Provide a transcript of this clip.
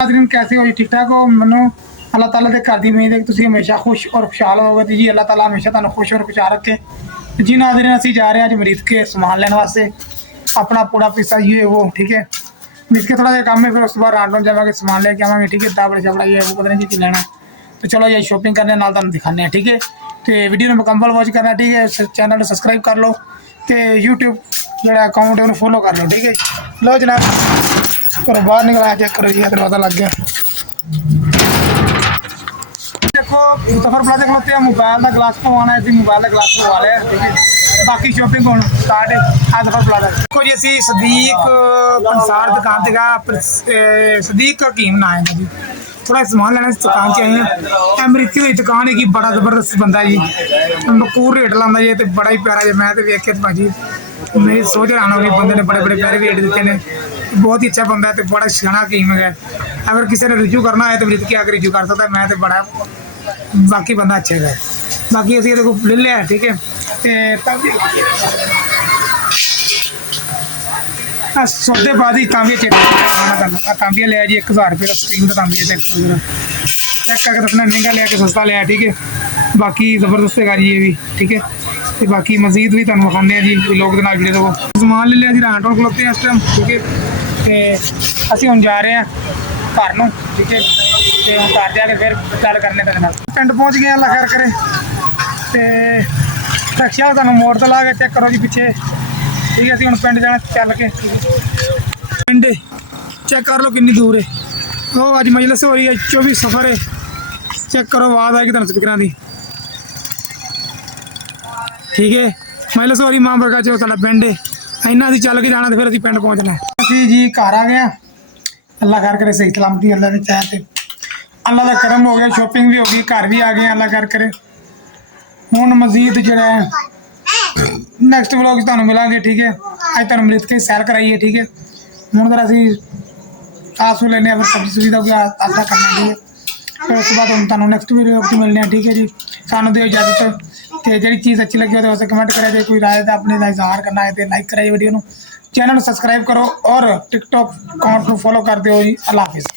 नाज़रीन कैसे हो जी? ठीक ठाक हो? मनो अल्लाह ताला दे घर दी उम्मीद है कि तुसीं हमेशा खुश और खुशहाल होवोगे जी। अल्लाह ताला हमेशा तुहानूं खुश और खुशहाल रखे जी। नाज़रीन असीं जा रहे हैं अज मरीज के समान लैण वास्ते, अपना पूरा पैसा ये वो ठीक है। मरीज के थोड़ा जिहा काम है, फिर उस बाद रात में जावांगे समान लेके आवांगे ठीक है। दाबड़ शाबड़ा ये वो पता नहीं जी लेना, तो चलो जी शॉपिंग करने नाल तुहानूं दिखाने हैं ठीक है। तो वीडियो में मुकम्मल वॉच करना ठीक है। चैनल सबसक्राइब कर लो, तो यूट्यूब जो अकाउंट है उन्हें फॉलो कर लो ठीक है। लो जनाब घरों बाहर निकला, चेक करो जी दरवाजा लग गया। देखो मुस्तफर प्लाजा खलोते हैं, मोबाइल का ग्लास पवाना है, मोबाइल का ग्लास पवा लिया ठीक है। बाकी शॉपिंग हुण स्टार्ट है मुस्तफर प्लाजा। देखो जी असीं सदीक पंसार दुकान ते सदीक हकीम ना है जी, थोड़ा समान लेना दुकान से आए हैं। अमरीकी की दुकान है कि बड़ा जबरदस्त बंदा जी, मकूर रेट लाता जी, तो बड़ा ही प्यारा जी। मैं तो वेख के भाजी मेरी सोच हैरान हो गई, बंदे ने बड़े बड़े प्यारे रेट दिते हैं। बहुत ही अच्छा बंदा है, तो बड़ा सियाना हकीम है। अगर किसी ने रिव्यू करना है तो मरीज के आकर रिव्यू कर सकता है। मैं तो बड़ा बाकी बंदा अच्छा है। बाकी असीं देखो ले लिया ठीक है। तो सौदे बाद ही तांबिया चेक तांबिया लिया जी 1000 रुपये का स्टील का तांबिया। चेक करके दसना महंगा लिया कि सस्ता लिया ठीक है। बाकी जबरदस्त है जी ये भी ठीक है। तो बाकी मजीद भी तुहानूं विखाने जी लोग के नाल वीडियो देखो। समान ले लिया जी रांटों खलोते हैं इस टाइम ठीक है। तो असीं हुण जा रहे हैं घर नूं ठीक है। तो हम घर जाके फिर गल करने तेरे नाल। पिंड पहुँच गए अल्लाह खैर करे। तो रक्षा तुहानूं मोड़ तो ला के चेक करो जी पिछे ठीक है। असीं हुण पिंड जाना चल के पिंड चेक कर लो कितनी दूर है। वो अज मजलिस हो रही है, 24 सफ़र है। चेक करो आवाज़ आएगी तुहानूं स्पीकरां दी ठीक है। मजलिस हो रही मां बरगा चो साडा पिंड है। इन्ना असीं चल के जाना, तो फिर असीं पिंड पहुँचना है। असीं जी घर आ गए अल्लाह खैर करे, सही सलामती अल्लाह ने चाहे तो अल्लाह का करम हो गया। शॉपिंग भी हो गई, घर भी आ गए अल्लाह खैर करे। हुण मजीद जो है नैक्सट व्लॉग तुहानूं मिलांगे ठीक है। अज तुहानूं मरीज के सैर कराई है ठीक है। हुण फिर असीं साफ सूफ लेने, फिर सब्जी सुब्जी का कोई आस्ता करना ठीक है। फिर उस बाद हम तुहानूं नैक्सट वीडियो मिलने ठीक है जी। सानूं दिओ इजाजत। तो जी चीज़ अच्छी लगी हो तो वैसे कमेंट करें, जो कोई राय अपने इजहार करना है तो लाइक करें वीडियो को, चैनल सब्सक्राइब करो और टिकटॉक अकाउंट को फॉलो कर दो जी। अल्लाह हाफिज़।